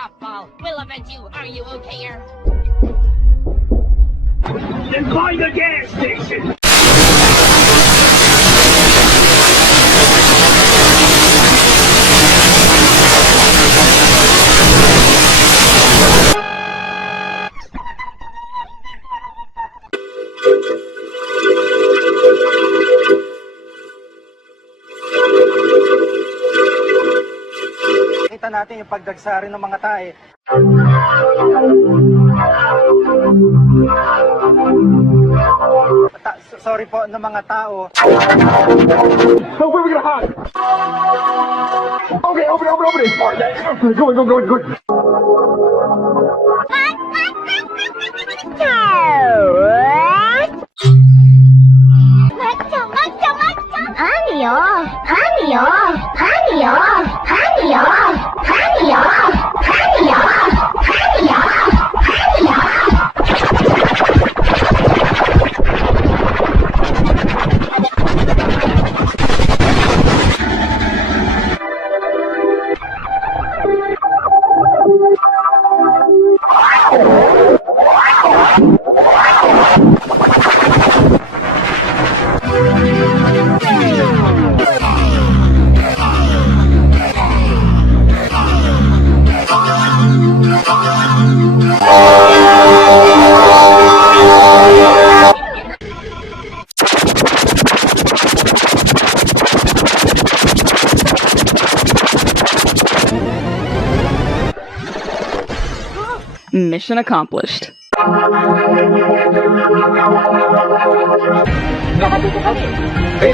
Puffball. We'll avenge you. Are you okay? Then find a gas station! Kita natin yung pagdagsari ng mga tae. Sorry po ng mga tao. Oh, where are we gonna hide? Okay, open it! Good. 아니요, 아니요, 아니요, 아니요, 아니요, 아니요, 아니요, 아니요. Mission accomplished. Hey,